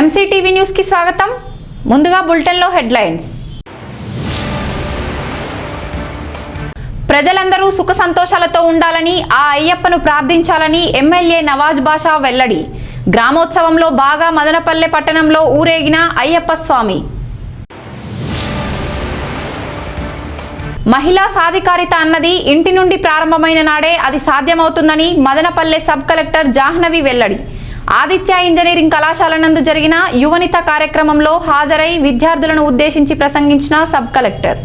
Mctv news కి స్వాగతం. ముందుగా బులెటిన్ లో హెడ్లైన్స్. ప్రజలందరూ సుఖ సంతోషాలతో ఉండాలని ఆ అయ్యప్పను ప్రార్థించాలని ఎమ్మెల్యే నవాజ్ బాషా వెల్లడి. గ్రామోత్సవంలో బాగా మదనపల్లె పట్టణంలో ఊరేగిన అయ్యప్ప స్వామి. మహిళా సాధికారిత అన్నది ఇంటి నుండి ప్రారంభమైన నాడే అది సాధ్యమవుతుందని మదనపల్లె సబ్ కలెక్టర్ జాహ్నవి వెల్లడి. ఆదిత్య ఇంజనీరింగ్ కళాశాల నందు జరిగిన యువనిత కార్యక్రమంలో హాజరై విద్యార్థులను ఉద్దేశించి ప్రసంగించిన సబ్ కలెక్టర్.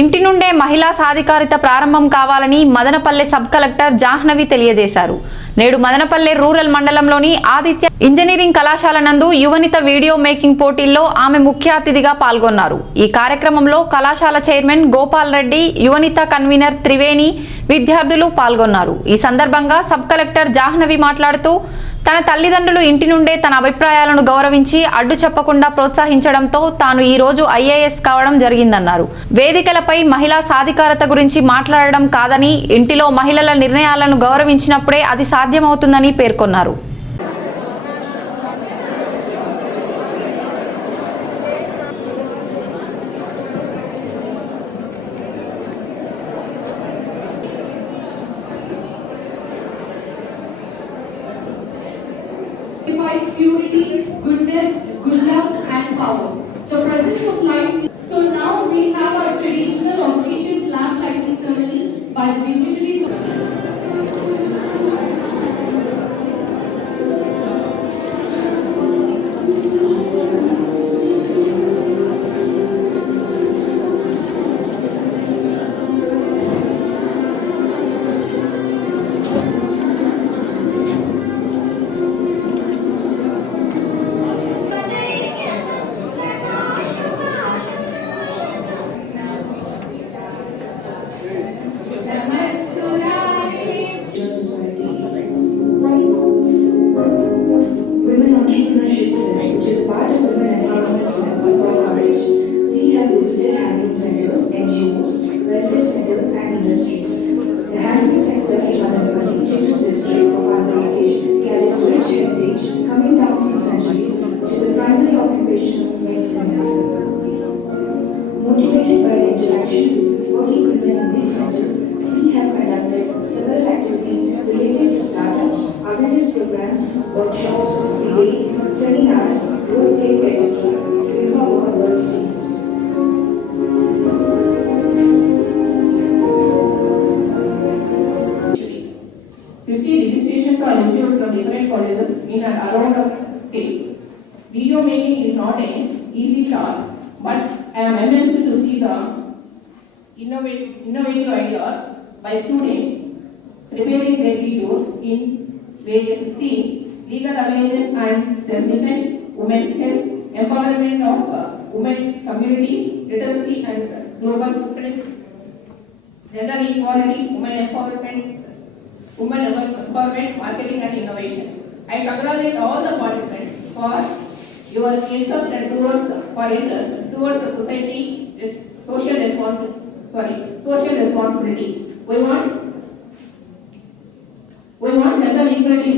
ఇంటి నుండే మహిళా సాధికారిత ప్రారంభం కావాలని మదనపల్లె సబ్ కలెక్టర్ జాహ్నవి తెలియజేశారు. నేడు మదనపల్లె రూరల్ మండలంలోని ఆదిత్య ఇంజనీరింగ్ కళాశాల నందు యువనిత వీడియో మేకింగ్ పోటీల్లో ఆమె ముఖ్య అతిథిగా పాల్గొన్నారు. ఈ కార్యక్రమంలో కళాశాల చైర్మన్ గోపాల్ రెడ్డి, యువనిత కన్వీనర్ త్రివేణి, విద్యార్థులు పాల్గొన్నారు. ఈ సందర్భంగా సబ్ కలెక్టర్ జాహ్నవి మాట్లాడుతూ తన తల్లిదండ్రులు ఇంటి నుండే తన అభిప్రాయాలను గౌరవించి అడ్డు చెప్పకుండా ప్రోత్సహించడంతో తాను ఈ రోజు ఐఏఎస్ కావడం జరిగిందన్నారు. వేదికలపై మహిళా సాధికారత గురించి మాట్లాడడం కాదని, ఇంటిలో మహిళల నిర్ణయాలను గౌరవించినప్పుడే అది సాధ్యమవుతుందని పేర్కొన్నారు. Purity, goodness, good luck and power. The presence of light. So now we have our traditional auspicious lamp lighting ceremony by the dignitaries of Entrepreneurship Center, which is part of Women Empowerment Center for coverage. We have visited handloom centers, NGOs, welfare centers and industries. The handloom sector in Madanapalle, Chittagong district of Andhra Pradesh, carries rich heritage coming down from centuries, which is a primary occupation of many women. Motivated by the interaction with working women in these centers, we have conducted several activities related to startups, awareness programs, workshops, debates, seminars, role plays, etc. to empower our girls' teams. Registrations are issued from different colleges in and around the states. Video making is not an easy task, but I am amazed to see the innovative ideas by students preparing their videos in various themes: legal awareness and self-defense, women's health, empowerment of women communities, literacy and global footprint, gender equality, women empowerment, marketing and innovation. I congratulate all the participants for your interest and towards the society social responsibility. We want gender equality,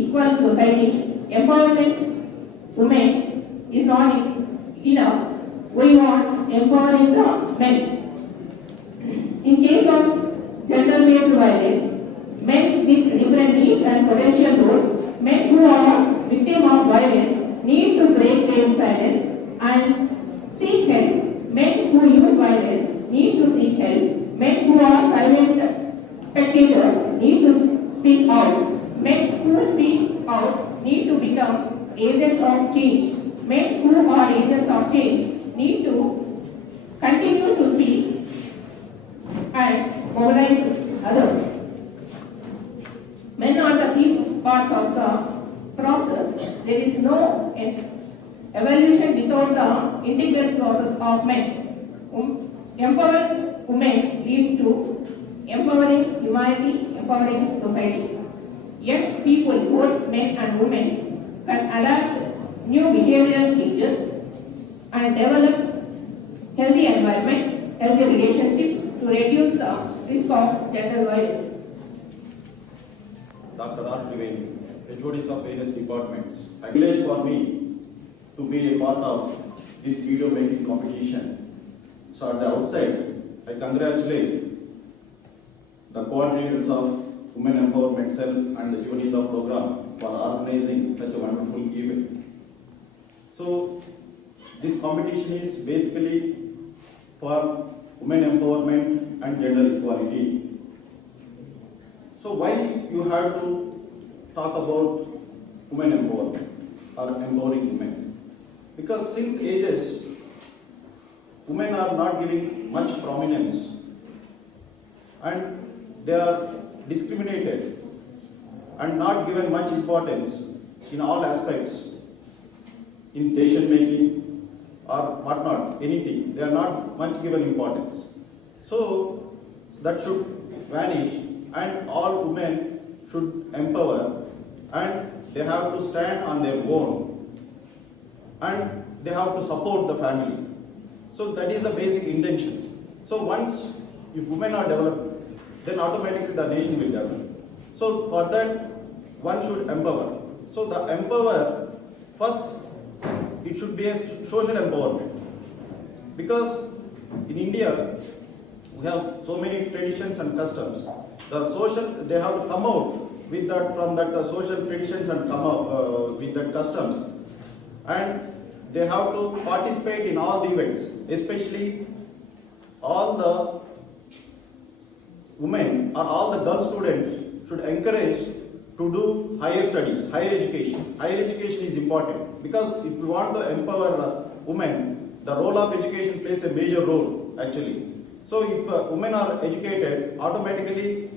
equal society. Empowerment women is not enough. We want empowering the men. In case of gender-based violence, men with different needs and potential roles, men who are victims of violence need to break their silence and seek help. Men who use violence need to seek help. Men who are silent spectators need to speak out. Men who speak out need to become agents of change. Men who are agents of change need to continue to speak and mobilize others. Men are the key parts of the process. There is no evolution without the integral process of men. Empowering women leads to empowering humanity, empowering society. Young people, both men and women, can adapt new behavioral changes and develop healthy environment, healthy relationships to reduce the risk of gender violence. Dr. R. Triveni. HODs of various departments. Privilege for me to be a part of this video making competition. So at the outset, I congratulate the coordinators of Women Empowerment Cell and the Yuvanita program for organizing such a wonderful event. So this competition is basically for women empowerment and gender equality. So why you have to talk about women empowerment or empowering women? Because since ages, women are not giving much prominence and they are discriminated and not given much importance in all aspects, in decision making or whatnot, anything. They are not much given importance. So that should vanish and all women should empower and they have to stand on their own and they have to support the family. So that is the basic intention. So once if women are developed, then automatically the nation will develop. So for that, one should empower. So the empower, first, it should be a social empowerment. Because in India, we have so many traditions and customs. The social, they have to come out with that, from that social traditions and come out with that customs. And they have to participate in all the events, especially all the women or all the girl students should encourage to do higher studies, higher education. Higher education is important because if we want to empower women, the role of education plays a major role actually. So if women are educated, automatically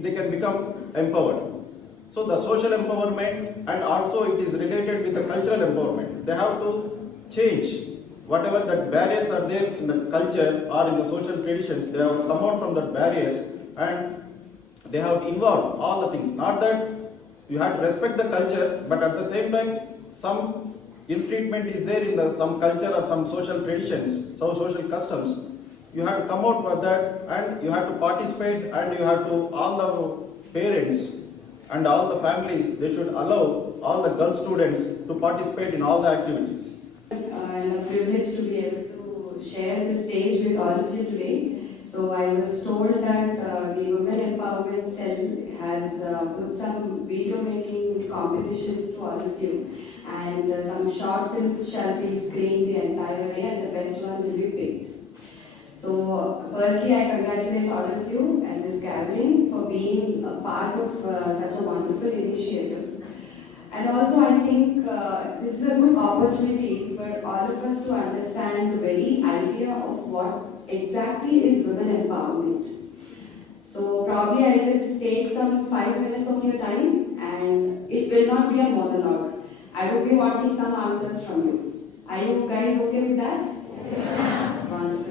they can become empowered. So the social empowerment and also it is related with the cultural empowerment. They have to change whatever that barriers are there in the culture or in the social traditions. They have to come out from that barriers and they have to involve all the things. Not that you have to respect the culture, but at the same time some ill treatment is there in the some culture or some social traditions, some social customs. You have to come out for that and you have to participate and you have to, all the parents and all the families, they should allow all the girl students to participate in all the activities. And a privilege to be able to share the stage with all of you today. So I was told that the Women Empowerment Cell has put some video making competition to all of you, and some short films shall be screened the entire day and the best one will be picked. So firstly, I congratulate all of you and this gathering for being a part of such a wonderful initiative. And also I think this is a good opportunity for all of us to understand the very idea of what exactly is women empowerment. So probably I'll just take some 5 minutes of your time and it will not be a monologue. I will be wanting some answers from you. Are you guys okay with that? Yes. Wonderful.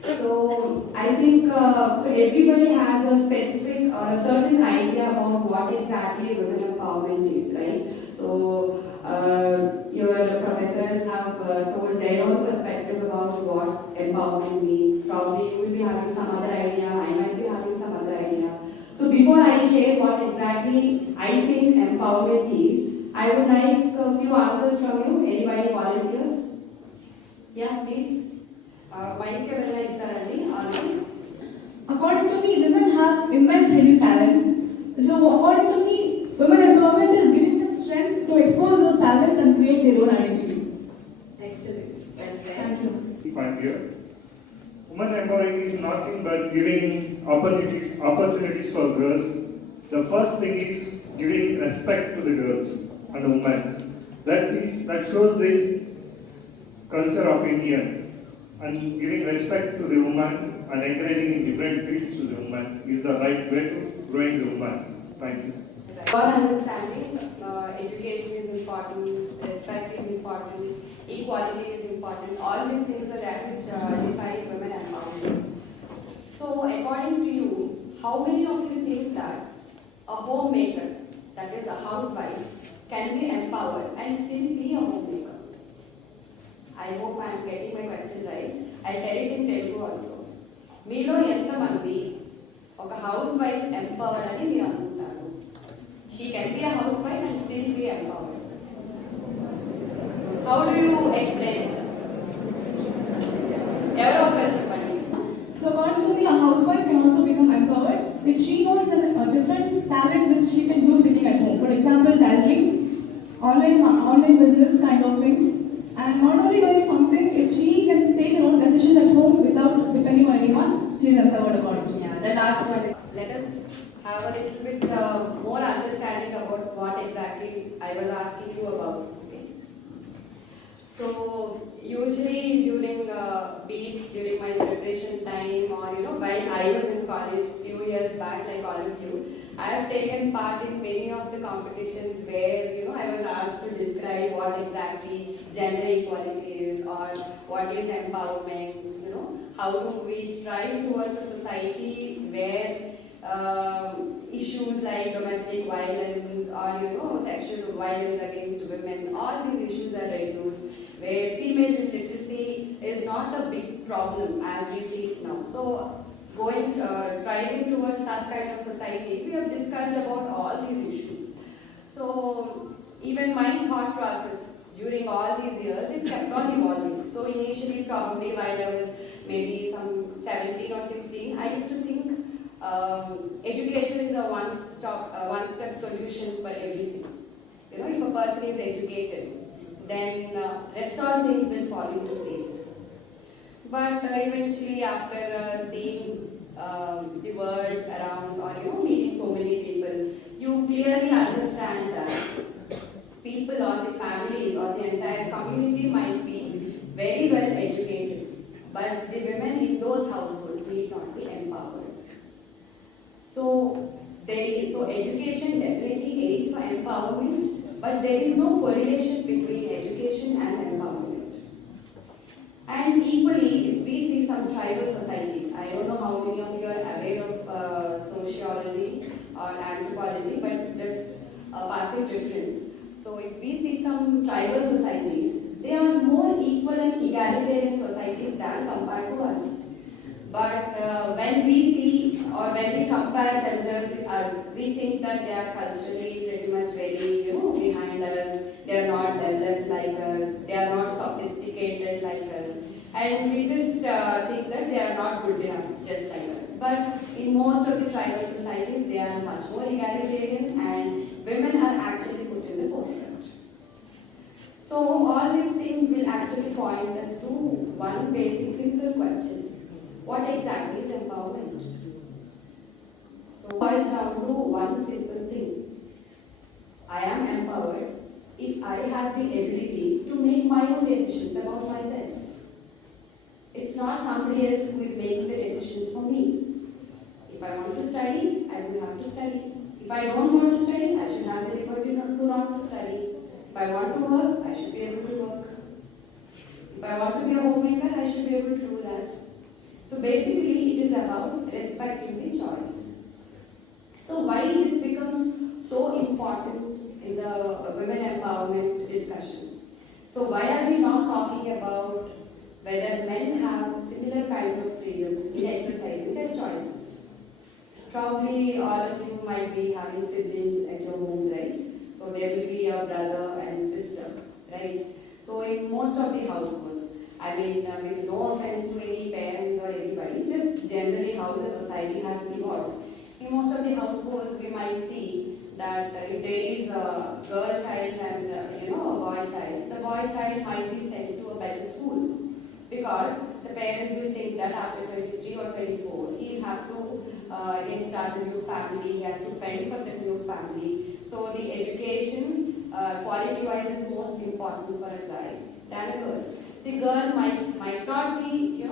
So I think so everybody has a specific or a certain idea about what exactly women empowerment is, right? So your professors have told their own perspective about what empowerment means. Probably you will be having some other idea, I might be having some other idea. So before I share what exactly I think empowerment is, I would like a few answers from you. Anybody volunteers? Yeah, please. According to me, women have immense hidden talents. So according to me, women empowerment is giving them strength to expose those talents and create their own identity. Excellent. Thank you. Point here. Women empowering is nothing but giving opportunities for girls. The first thing is giving respect to the girls and the women. That shows the culture of India. And giving respect to the woman and encouraging in different fields to the woman is the right way to growing the woman. Thank you. Your understanding, education is important, respect is important, equality is important. All these things are that which define women empowerment. So, according to you, how many of you think that a homemaker, that is a housewife, can be empowered and still be a homemaker? I hope I am getting my question right. I'll tell it in Telugu also. మీలో ఎంతమంది ఒక house wife empowered అని మీరు అనుకుంటారు? She can be a housewife be empowered? How do you explain it? Evaro okkaru cheppandi. So according to me, a housewife can also become empowered if she knows that a different talent which she can do sitting at home. For example, tailoring, online business kind of things. And not only doing something, if she can take her own decisions at home without depending on anyone, she is empowered according to me. Yeah, the last one. Let us have a little bit more understanding about what exactly I was asking you about. Okay? So usually during during my preparation time, or while I was in college few years back, like all of you, I have taken part in many of the competitions where I was asked to describe what exactly gender equality is, or what is empowerment. How do we strive towards a society where issues like domestic violence or sexual violence against women, all these issues are reduced, where female literacy is not a big problem as we see it now. So striving towards such kind of society, we have discussed about all these issues. So even my thought process during all these years, it kept on evolving. So initially, probably while I was maybe some 17 or 16, I used to think education is a one-step solution for everything. If a person is educated, then rest all things will fall into place. But eventually, after seeing the world around, or meeting so many people, you clearly understand that people or the families or the entire community might be very well educated, but the women in those households need not be empowered. So education definitely aids for empowerment, but there is no correlation between education and empowerment. And equally, if we see some tribal societies, I don't know how many of you are aware of sociology or anthropology, but just a passing reference. So if we see some tribal societies, they are more equal and egalitarian societies than compared to us. But when we see or when we compare themselves with us, we think that they are culturally pretty much very, behind us. They are not developed like us. They are not sophisticated like us. And we just think that they are not good enough, just like us. But in most of the tribal societies, they are much more egalitarian, and women are actually put in the forefront. So all these things will actually point us to one basic simple question. What exactly is empowerment? So it boils down to one simple thing. I am empowered if I have the ability to make my own decisions about myself. It's not somebody else who is making the decisions for me. If I want to study, I will have to study. If I don't want to study, I should have the liberty not to study. If I want to work, I should be able to work. If I want to be a homemaker, I should be able to do that. So basically, it is about respecting the choice. So why this becomes so important in the women empowerment discussion? So why are we not talking about whether men have similar kind of freedom in exercising their choices? Probably all of you might be having siblings at your homes, right? So there will be a brother and sister, right? So in most of the households, I mean, with no offense to any parents or anybody, just generally how the society has evolved. In most of the households, we might see that if there is a girl child and a boy child, the boy child might be sent to a better school, because the parents will think that after 23 or 24, he'll have to again start a new family, he has to fend for the new family. So the education, quality-wise, is most important for a guy than a girl. The girl might not be,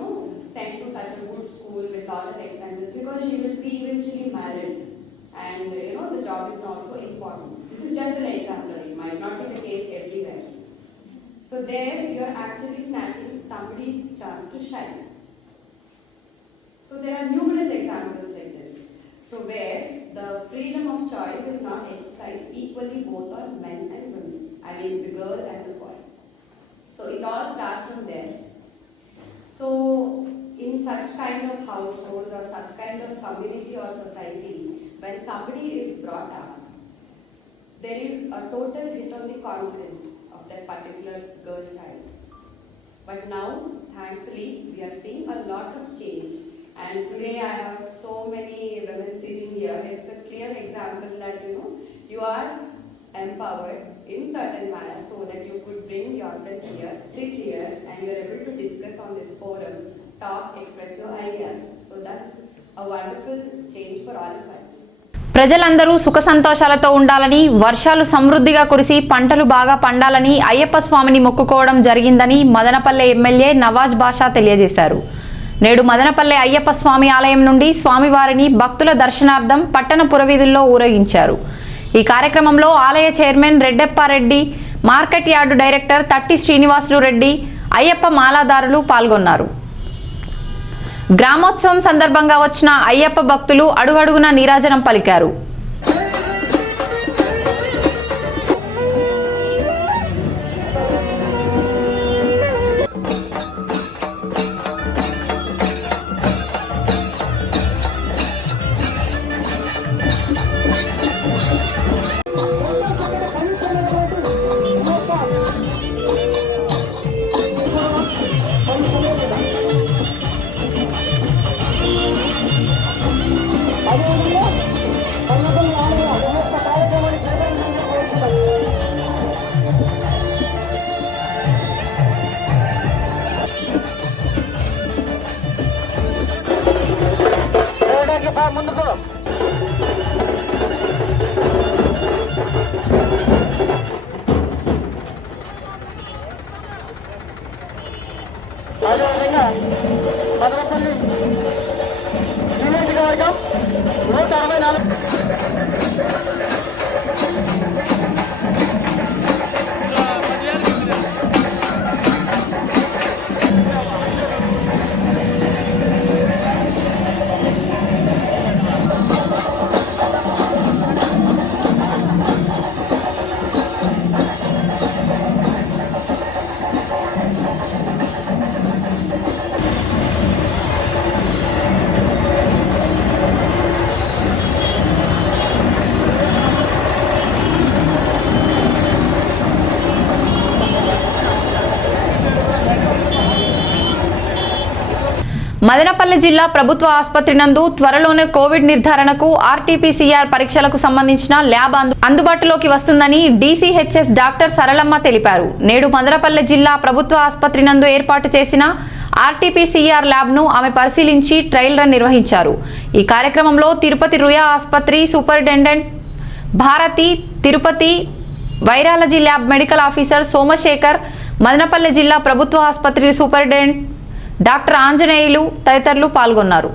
sent to such a good school with lot of expenses, because she will be eventually married, and the job is not so important. This is just an example. It might not be the case everywhere. So there you are actually snatching somebody's chance to shine. So there are numerous examples like this. So where the freedom of choice is not exercised equally both on men and women. I mean the girl and the boy. So it all starts from there. So in such kind of households or such kind of community or society, when somebody is brought up there is a total hit on the confidence of that particular girl child. But now, thankfully, we are seeing a lot of change. And today I have so many women sitting here. It's a clear example that you are empowered in certain manner so that you could bring yourself here, sit here, and you are able to discuss on this forum, talk, express your ideas. So that's a wonderful change for all of us. ప్రజలందరూ సుఖ సంతోషాలతో ఉండాలని, వర్షాలు సమృద్ధిగా కురిసి పంటలు బాగా పండాలని అయ్యప్ప స్వామిని మొక్కుకోవడం జరిగిందని మదనపల్లె ఎమ్మెల్యే నవాజ్ బాషా తెలియజేశారు. నేడు మదనపల్లె అయ్యప్ప స్వామి ఆలయం నుండి స్వామివారిని భక్తుల దర్శనార్థం పట్టణ పురవీధుల్లో ఊరేగించారు. ఈ కార్యక్రమంలో ఆలయ చైర్మన్ రెడ్డెప్పారెడ్డి, మార్కెట్ యార్డు డైరెక్టర్ తట్టి శ్రీనివాసులు రెడ్డి, అయ్యప్ప మాలాదారులు పాల్గొన్నారు. గ్రామోత్సవం సందర్భంగా వచ్చిన అయ్యప్ప భక్తులు అడుగడుగున నీరాజనం పలికారు. అదేవిధంగా మదనపల్లి నియోజకవర్గం 164 మదనపల్లె జిల్లా ప్రభుత్వ ఆసుపత్రి నందు త్వరలోనే కోవిడ్ నిర్ధారణకు ఆర్టీపీసీఆర్ పరీక్షలకు సంబంధించిన ల్యాబ్ అందుబాటులోకి వస్తుందని డీసీహెచ్ఎస్ డాక్టర్ సరళమ్మ తెలిపారు. నేడు మదనపల్లె జిల్లా ప్రభుత్వ ఆసుపత్రి నందు ఏర్పాటు చేసిన ఆర్టీపీసీఆర్ ల్యాబ్ను ఆమె పరిశీలించి ట్రయల్ రన్ నిర్వహించారు. ఈ కార్యక్రమంలో తిరుపతి రుయా ఆసుపత్రి superintendent Bharathi, Tirupati virology lab medical officer Somasekhar, Madanapalle జిల్లా ప్రభుత్వ ఆసుపత్రి సూపరింటెండెంట్ డాక్టర్ ఆంజనేయులు తదితరులు పాల్గొన్నారు.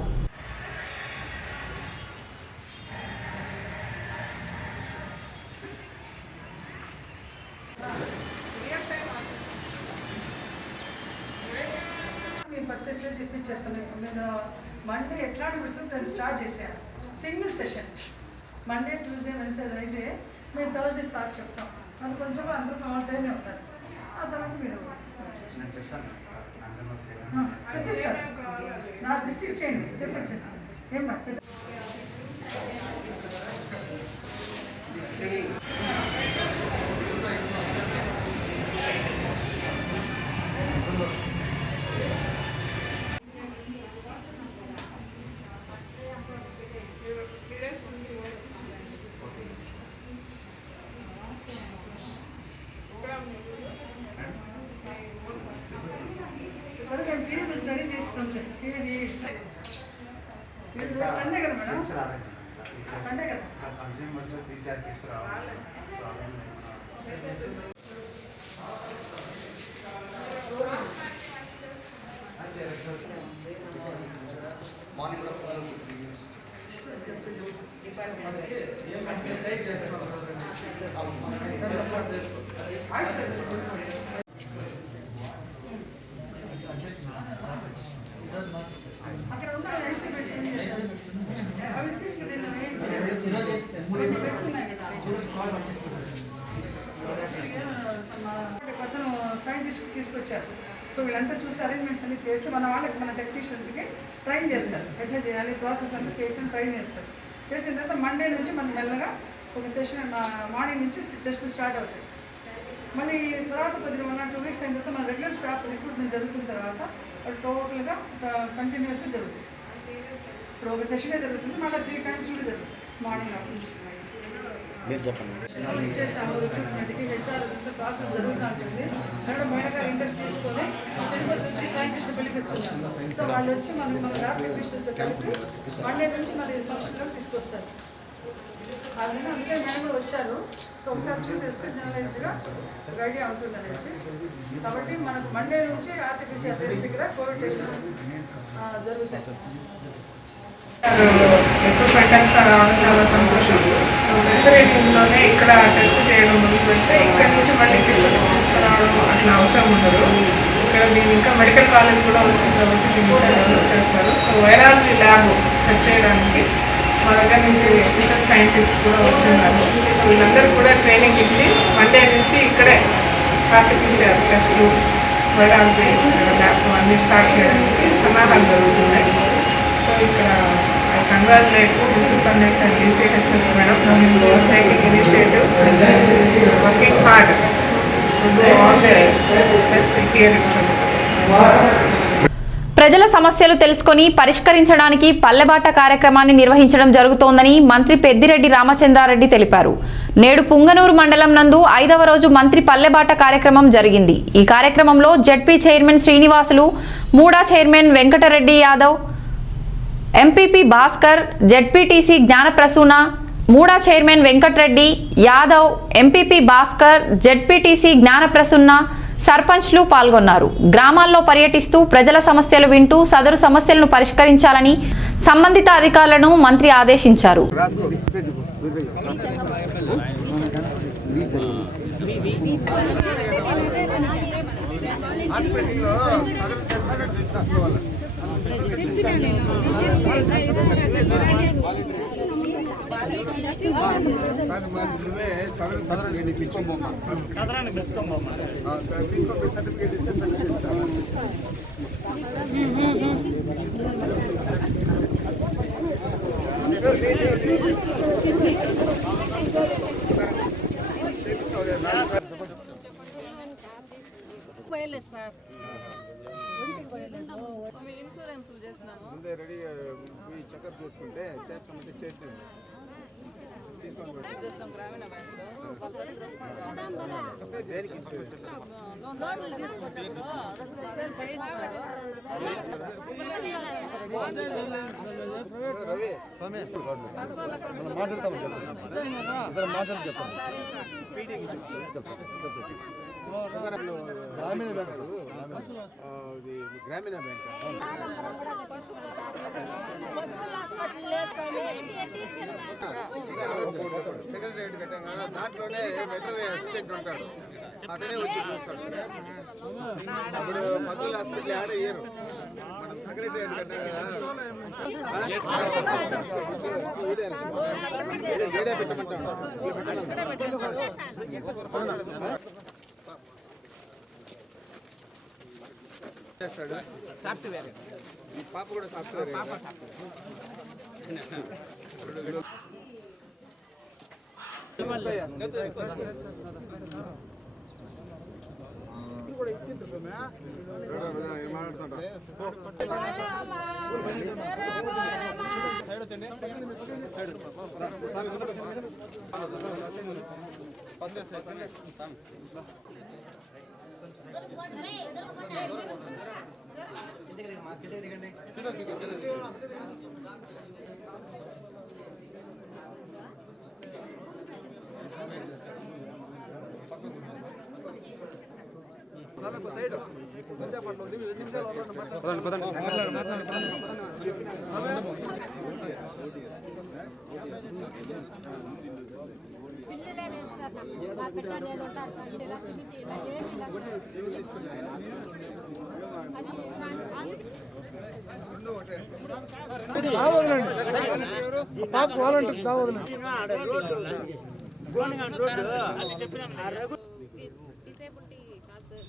పర్చేస్ చేసి ఇప్పించేస్తాను. నేను మండే ఎట్లాంటి విషయం దాన్ని స్టార్ట్ చేశాను. Single session Monday, Tuesday, Wednesday అయితే మేము థర్స్డే స్టార్ట్ చెప్తాం. అది కొంచెం అందరూ బాగుంటుందని ఉంటారు. ఆ తర్వాత మీరు తెప్పిస్తారు. నా డిస్ట్రిక్ట్ చేయండి, తెప్పించేస్తాను. ఏం పర్లేదు. రెడీ చేస్తాం. సండే కదా మేడం, సండే కదా. మార్నింగ్ కూడా అక్కడ ఉన్న ఎస్టిమేట్స్ అవి తీసుకెళ్ళి కొత్తను సైంటిస్ట్ తీసుకొచ్చారు. సో వీళ్ళంతా చూసి అరేంజ్మెంట్స్ అన్ని చేసి మన వాళ్ళకి, మన టెక్నీషియన్స్కి ట్రైన్ చేస్తారు. ఎట్లా చేయాలి ప్రాసెస్ అంతా చేయటం ట్రైన్ చేస్తారు. చేసిన తర్వాత మండే నుంచి మనం మెల్లగా ఒక సెషన్ మార్నింగ్ నుంచి టెస్ట్లు స్టార్ట్ అవుతాయి. మళ్ళీ తర్వాత కొద్దిగా 1 or 2 weeks అయిన తర్వాత మన రెగ్యులర్ స్టాఫ్ రిక్రూట్మెంట్ జరుగుతున్న తర్వాత అది టోటల్గా కంటిన్యూస్గా జరుగుతుంది. ఇప్పుడు ఒక సెషనే జరుగుతుంది, మళ్ళీ 3 times కూడా జరుగుతుంది మార్నింగ్ ఆఫ్టర్నూన్. ఇచ్చేసాము రిక్రూట్మెంట్కి, హెచ్ఆర్ ప్రాసెస్ జరుగుతూ ఉంటుంది. మేడం గారు ఇంట్రెస్ట్ తీసుకొని తిరుపతి నుంచి సైంటిస్ట్ పిలిపిస్తున్నారు. సో వాళ్ళు వచ్చి మన ల్యాబ్ టెక్నీషియన్స్తో కలిసి మండే నుంచి మరి ఫంక్షన్లో తీసుకొస్తారు. అందుకే మేడం కూడా వచ్చారు. సో ఒకసారి చూసేస్తే జర్నలైజ్డ్గా ఒక ఐడియా ఉంటుంది అనేసి. కాబట్టి మనకు మండే నుంచి ఆర్టీపీసీఆర్ టెస్ట్ దగ్గర కోవిడ్ టెస్ట్ జరుగుతాయి. రిక్రూట్మెంట్ అంతా రావడం చాలా సంతోషం. సో ప్రిపరేటివ్లోనే ఇక్కడ టెస్ట్ చేయడం మొదలు పెడితే ఇక్కడ నుంచి మళ్ళీ తిరుపతికి తీసుకురావడం అట్లా అవసరం ఉండదు. ఇక్కడ దీని ఇంకా మెడికల్ కాలేజ్ కూడా వస్తుంది కాబట్టి దీన్ని కూడా డెవలప్ చేస్తారు. సో వైరాలజీ ల్యాబ్ సెట్ చేయడానికి మా దగ్గర నుంచి రీసెర్చ్ సైంటిస్ట్ కూడా వచ్చిన్నారు. సో వీళ్ళందరూ కూడా ట్రైనింగ్ ఇచ్చి మండే నుంచి ఇక్కడే ఆర్టీపీసీఆర్ టెస్టులు, వైరాలజీ ల్యాబ్ అన్నీ స్టార్ట్ చేయడానికి సన్నాహాలు జరుగుతున్నాయి. సో ఇక్కడ I congratulate the superintendent and DCHS madam who is taking initiative and is working hard to do all the tests here itself. ప్రజల సమస్యలు తెలుసుకొని పరిష్కరించడానికి పల్లెబాట కార్యక్రమాన్ని నిర్వహించడం జరుగుతోందని మంత్రి పెద్దిరెడ్డి రామచంద్రారెడ్డి తెలిపారు. నేడు పుంగనూరు మండలం నందు 5వ రోజు మంత్రి పల్లెబాట కార్యక్రమం జరిగింది. ఈ కార్యక్రమంలో ZP chairman Srinivasulu, MUDA chairman Venkatareddy Yadav, MPP Bhaskar, ZPTC Gnanaprasuna, MUDA chairman Venkatareddy Yadav, MPP Bhaskar, ZPTC Gnanaprasuna, సర్పంచ్లు పాల్గొన్నారు. గ్రామాల్లో పర్యటిస్తూ ప్రజల సమస్యలు వింటూ సదరు సమస్యలను పరిష్కరించాలని సంబంధిత అధికారులను మంత్రి ఆదేశించారు. ఇన్సూరెన్స్ చేసినాము ముందే రెడీ చెకప్ చేసుకుంటే చేస్తామంటే చేర్చండి చేస్తాం. గ్రామీణ బ్యాంకులో దేనికి ఇన్సూరెన్స్ లోన్లు తీసుకున్నప్పుడు చేయించినారు. రవి మాట్లాడతాం చెప్పండి. గ్రామీణ బ్యాంక్ గ్రామీణ బ్యాంక్ సెక్రటరీ కట్టాం కదా, దాంట్లోనే వెటరీ అసిస్టెంట్ ఉంటాడు, అతనే వచ్చి చూస్తాడు. ఇప్పుడు పశువుల హాస్పిటల్ యాడ్ అయ్యారు, మనం సెక్రటరీ కట్టాం కదా, ఏడే పెట్టమంటాం. సాఫ్ట్వేర్ ఈ పాప కూడా సాఫ్ట్వేర్ కూడా ఇచ్చిండ్రు సైడ్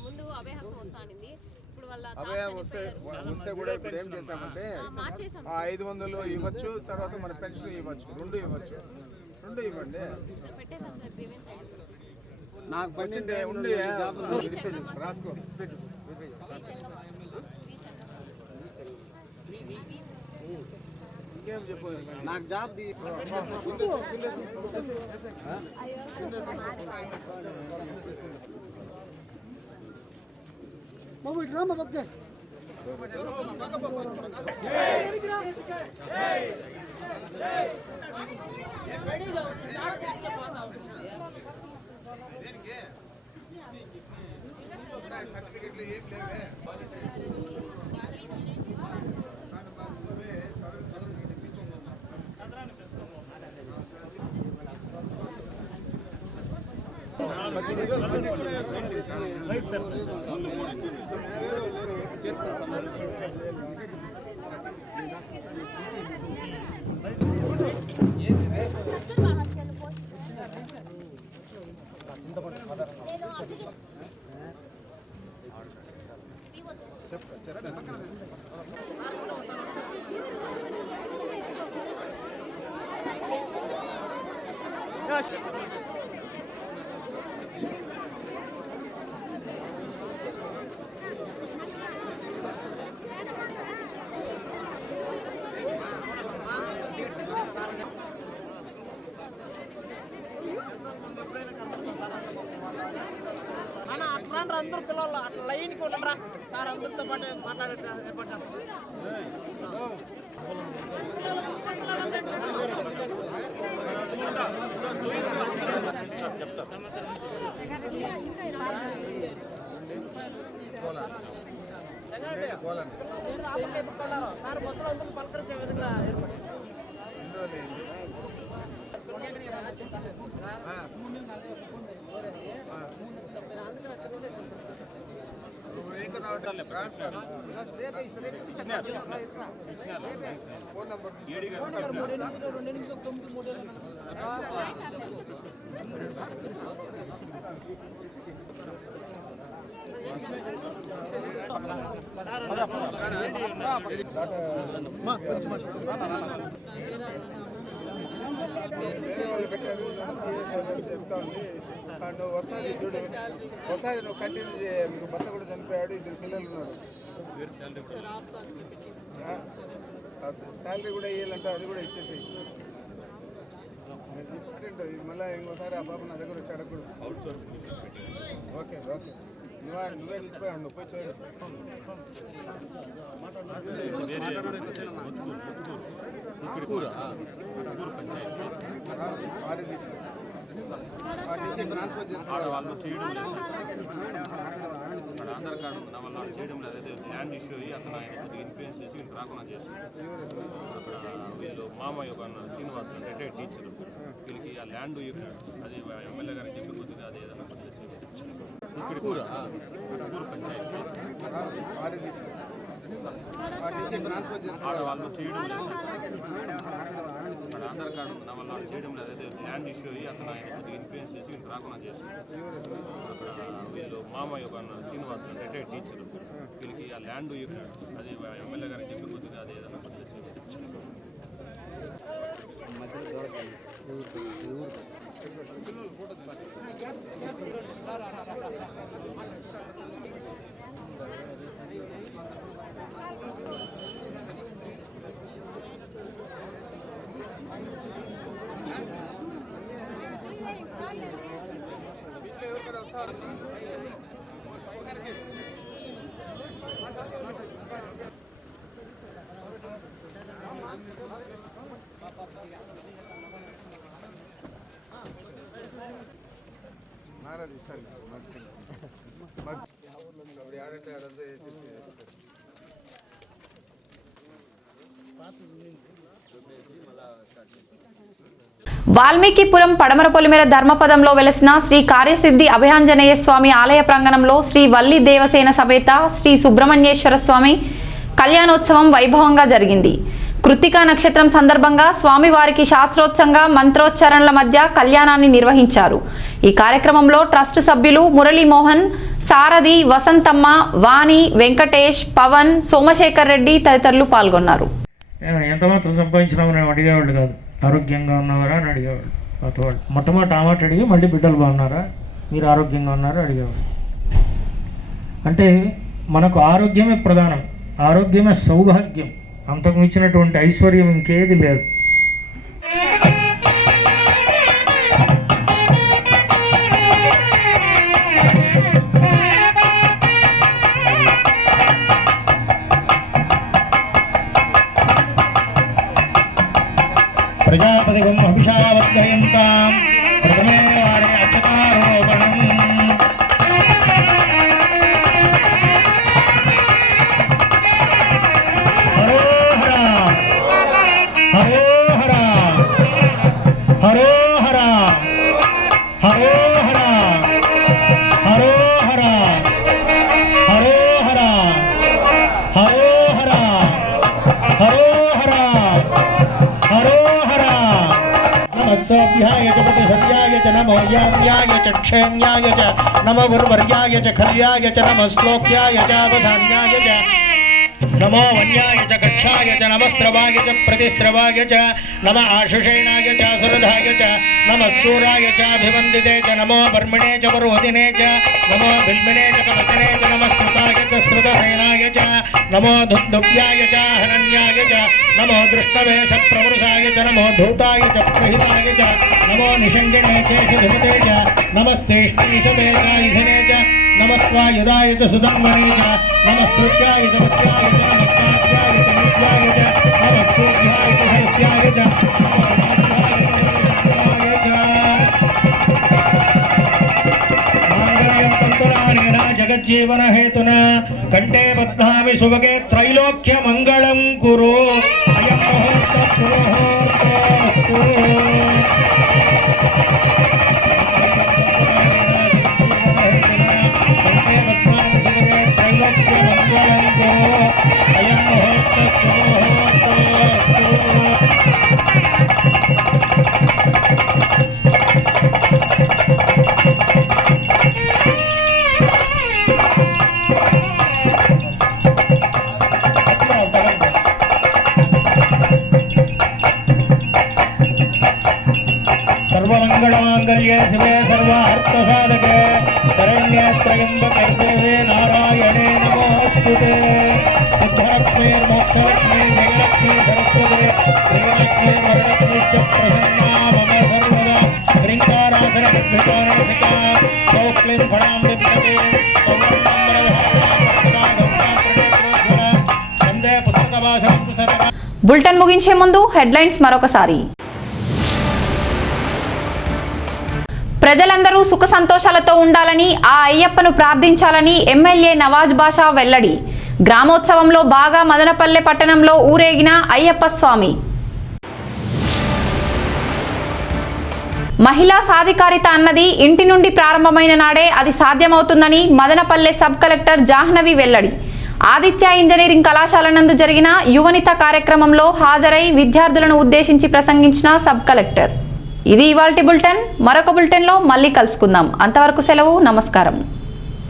ముందు అభయహస్తం వస్తానింది. ఇప్పుడు వాళ్ళ అభయం వస్తే కూడా ఇప్పుడు ఏం చేసామంటే 500 ఇవ్వచ్చు, తర్వాత మన పెన్షన్ ఇవ్వచ్చు, 2 ఇవ్వచ్చు. రెండు ఇవ్వండి. పెట్టేసాం సార్ పేమెంట్ నాకు వచ్చిండే ఉండి రాసుకో. ఇంకేం చెప్పు, నాకు జాబ్ సర్టిఫికెట్లు ఏం లేవే. అందరూ పిల్లలు అట్లా లైన్కి ఉండరా సార్, అందరితో పాటు మాట్లాడే ఏర్పాటు చేస్తాం. సార్ మొత్తం అందరూ పలకరించే విధంగా ఏర్పాటు. ఫోన్ నంబర్ చెప్తా ఉంది. నువ్వు వస్తుంది చూడు, వస్తుంది, నువ్వు కంటిన్యూ చేయ. మీకు భర్త కూడా చనిపోయాడు, 2 పిల్లలు ఉన్నారు. శాలరీ కూడా ఇవ్వాలంటే అది కూడా ఇచ్చేసి ఇంపార్టెంట్. ఇది మళ్ళీ ఇంకోసారి ఆ పాప నా దగ్గర వచ్చి అడగకూడదు. ఓకే ఓకే, నువ్వే నిలిచిపోయాడు, నువ్వు పోయి చేయడు. ఆడి తీసుకో, వాటి నుంచి ట్రాన్స్ఫర్ చేసుకోవాలి. వాళ్ళు చేయడం లేదు, ఆధార్ కార్డు నా వల్ల వాళ్ళు చేయడం లేదు. అదే ల్యాండ్ ఇష్యూ అయ్యి అతను ఆయన కొద్దిగా ఇన్ఫ్లుయెన్స్ చేసి వీళ్ళు రాకుండా చేశారు. అక్కడ వీళ్ళు మామయ్య ఒక శ్రీనివాస్ రిటైర్డ్ టీచర్, వీళ్ళకి ఆ ల్యాండ్ అది ఎమ్మెల్యే గారికి చెప్పి కొద్దిగా అది ఏదైనా కొద్దిగా పంచాయతీ ఆడి తీసుకో, వాటి నుంచి ట్రాన్స్ఫర్ చేసుకోవాలి. వాళ్ళు చేయడం లేదు, ఆధార్ కార్డు నా వల్ల వాళ్ళు చేయడం లేదు. అదే ల్యాండ్ ఇష్యూ అయ్యి అతను ఆయన కొద్దిగా ఇన్ఫ్లుయెన్స్ చేసి వీళ్ళు రాకుండా చేశారు. అక్కడ వీళ్ళు మామయ్య ఒక శ్రీనివాస్ రిటైర్డ్ టీచర్, వీళ్ళకి ఆ ల్యాండ్ అది ఎమ్మెల్యే గారికి చెప్పి కొద్దిగా అది ఏదైనా కొద్దిగా నారాజు ఇస్తాను అప్పుడు ఆడంటే ఆడంతా వేసేసి వాల్మీకిపురం పడమర పొలిమేర ధర్మపదంలో వెలసిన శ్రీ కార్యసిద్ధి అభయాంజనేయ స్వామి ఆలయ ప్రాంగణంలో శ్రీ వల్లి దేవసేన సమేత శ్రీ సుబ్రహ్మణ్యేశ్వర స్వామి కళ్యాణోత్సవం వైభవంగా జరిగింది. కృత్తికా నక్షత్రం సందర్భంగా స్వామివారికి శాస్త్రోత్సంగా మంత్రోచ్చారణల మధ్య కళ్యాణాన్ని నిర్వహించారు. ఈ కార్యక్రమంలో ట్రస్ట్ సభ్యులు మురళీమోహన్, సారథి, వసంతమ్మ, వాణి, వెంకటేష్, పవన్, సోమశేఖర్ రెడ్డి తదితరులు పాల్గొన్నారు. ఎంత మాత్రం సంపాదించినామని అడిగేవాళ్ళు కాదు, ఆరోగ్యంగా ఉన్నవారా అని అడిగేవాళ్ళు. మొట్టమొదటి ఆమాట అడిగి మళ్ళీ బిడ్డలు బాగున్నారా, మీరు ఆరోగ్యంగా ఉన్నారా అడిగేవాడు. అంటే మనకు ఆరోగ్యమే ప్రధానం, ఆరోగ్యమే సౌభాగ్యం, అంతకు మించినటువంటి ఐశ్వర్యం ఇంకేది లేదు. ప్రజాపతిగం అభిషావర్ధయంతాం ప్రథమే వారే అక్షతారోపణం. హరోహర హరోహర హరోహర హరోహర హరోహర హరోహర హరోహర హరోహర నమస్తోభ్యాయ చ ప్రతిసత్యాయ చ నమో యామ్యాయ చ క్షేమ్యాయ చ నమ వర్వర్యాయ చ ఖల్యాయ చ నమ శ్లోక్యాయ చ అవధాన్యాయ చ నమో వన్యాయ చ కక్షాయ చ నమస్రవాయ చ ప్రతిస్రవాయ చ నమ ఆశుషేణాయ చ సురధాయ చ నమ శూరాయ చ అభివందితే చ నమో బర్మిణే చ వరోధినే చ నమో బిల్మినే చ కవచనే చ నమ శ్రుతాయ చ శ్రుతసేనాయ చ నమో దుద్దుభ్యాయ చ హరణ్యాయ చ నమో దృష్టవేష ప్రవృషాయ చ నమో ధూతాయ చ ప్రహితాయ చ నమో నిషంగిణే చేషధిపతే చ నమస్తేష్టీషతే చ ఇధనే చ నమస్వాయుధాయ చ సుధన్వనే చ నమస్సృత్యాయ చ మత్యాయ చ నమస్కార్యాయ చ నిత్యాయ చ నమస్సూర్యాయ చ సత్యాయ చ మాంగళ్యం తంతునానేన జగజ్జీవన హేతున కంఠే బధ్నామి సుభగే త్రైలోక్య మంగళం కురు. అయం ముహూర్త పురోహోర్తోస్తు. सर्वमंगलमांगल्ये शिवे सर्वार्थसाधके शरण्ये त्र्यंबके देवे नारायणे नमोस्तुते. सिद्धलक्ष्मी मोक्षलक्ष्मी जयलक्ष्मी सरस्वती श्रीलक्ष्मी वरलक्ष्मीश्च प्रसन्ना मम सर्वदा. ह्रीङ्कारासनबद्धिकारेशिका सौक्लीं फणां विद्यते वन्दे पुस्तकवासनं सर्वदा. బులెటిన్ ముగించే ముందు హెడ్లైన్స్ మరొకసారి. ప్రజలందరూ సుఖ సంతోషాలతో ఉండాలని ఆ అయ్యప్పను ప్రార్థించాలని ఎమ్మెల్యే నవాజ్ బాషా వెల్లడి. గ్రామోత్సవంలో బాగా మదనపల్లె పట్టణంలో ఊరేగిన అయ్యప్ప స్వామి. మహిళా సాధికారిత అన్నది ఇంటి నుండి ప్రారంభమైన నాడే అది సాధ్యమవుతుందని మదనపల్లె సబ్ కలెక్టర్ జాహ్నవి వెల్లడి. ఆదిత్య ఇంజనీరింగ్ కళాశాల నందు జరిగిన యువనిత కార్యక్రమంలో హాజరై విద్యార్థులను ఉద్దేశించి ప్రసంగించిన సబ్ కలెక్టర్. ఇది ఇవాల్టి బులెటిన్. మరొక బులెటిన్లో మళ్ళీ కలుసుకుందాం. అంతవరకు సెలవు. నమస్కారం.